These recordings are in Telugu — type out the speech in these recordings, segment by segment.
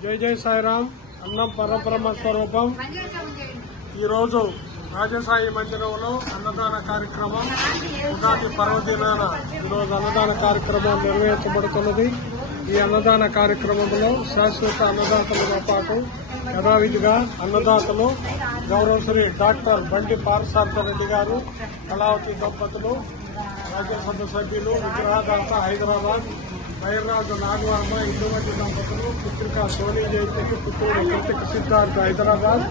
జై జై సాయిరామ్. అన్నం పరబ్రహ్మ స్వరూపం. ఈరోజు రాజసాయి మందిరంలో అన్నదాన కార్యక్రమం, ఉగాది పర్వదినాన ఈరోజు అన్నదాన కార్యక్రమం నిర్వహించబడుతున్నది. ఈ అన్నదాన కార్యక్రమంలో శాశ్వత అన్నదాతలతో పాటు యథావిధిగా అన్నదాతలు గౌరవ శ్రీ డాక్టర్ బండి పార్సార్థరెడ్డి గారు, కళావతి దంపతులు, రాజ్యసభ సభ్యులు, విగ్రహదాత హైదరాబాద్ బైర్రాజు నాగవర్మ, ఇందుమతి దంపతులు, పుత్రిక సోనీ జయంతికి పుత్తూరు కృతిక సిద్ధార్థ హైదరాబాద్,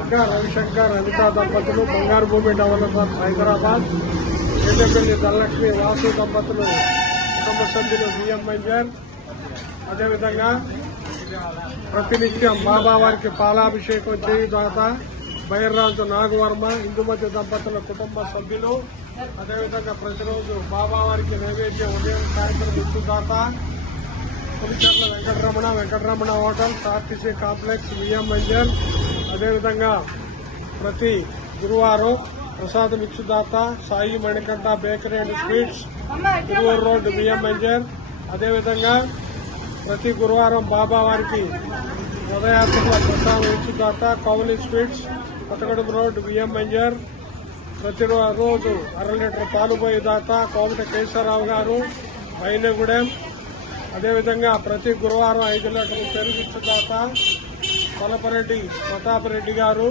ఇంకా రవిశంకర్ అనితా దంపతులు, బంగారు భూమి డెవలపర్ హైదరాబాద్, ఏదపల్లి ధనలక్ష్మి వాసు దంపతులు, కుటుంబ సభ్యులు బిఎం మంజర్. అదేవిధంగా ప్రతినిత్యం బాబావారికి పాలాభిషేకం చేయుదాత బైర్రాజు నాగవర్మ, ఇందుమతి దంపతుల కుటుంబ సభ్యులు. అదేవిధంగా ప్రతిరోజు బాబావారికి నైవేద్యం ఉదయం సాయంత్రం ఇచ్చుదాత Pulicherla Venkataramana hotels, RTC complex, VM Manjar. అదేవిధంగా ప్రతి గురువారం ప్రసాదం ఇచ్చుదాత Sai Manikanta bakery and sweets, Tiruvuru road, VM Manjar. అదేవిధంగా ప్రతి గురువారం బాబావారికి రథయాత్రల ప్రసాదం ఇచ్చుదాత Kauli sweets, Kothagudem road, VM Manjar. ప్రతిరోజు 1/2 లీటర్ పాలు పోయి దాత కోమట కేశవరావు గారు, మైనగూడెం. అదేవిధంగా ప్రతి గురువారం 5 లీటర్లు పెరుగిచ్చు దాత కొలపరెడ్డి ప్రతాపరెడ్డి గారు,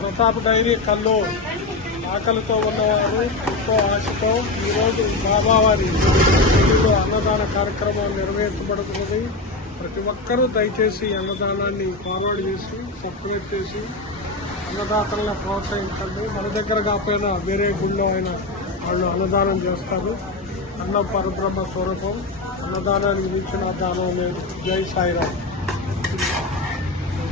ప్రతాప్ డైరీ కల్లు. ఆకలితో ఉన్నవారు ఎంతో ఆశతో ఈరోజు బాబావారి అన్నదాన కార్యక్రమం నిర్వహించబడుతున్నది. ప్రతి ఒక్కరూ దయచేసి అన్నదానాన్ని ఫార్వర్డ్ చేసి సబ్స్క్రైబ్ చేసి అన్నదాతలను ప్రోత్సహించండి. మన దగ్గర కాకపోయినా వేరే గుళ్ళో అయినా వాళ్ళు అన్నదానం చేస్తారు. అన్నం పరబ్రహ్మ స్వరూపం. అన్నదానానికి మించిన దానం లేదు. జై సాయిరామ్.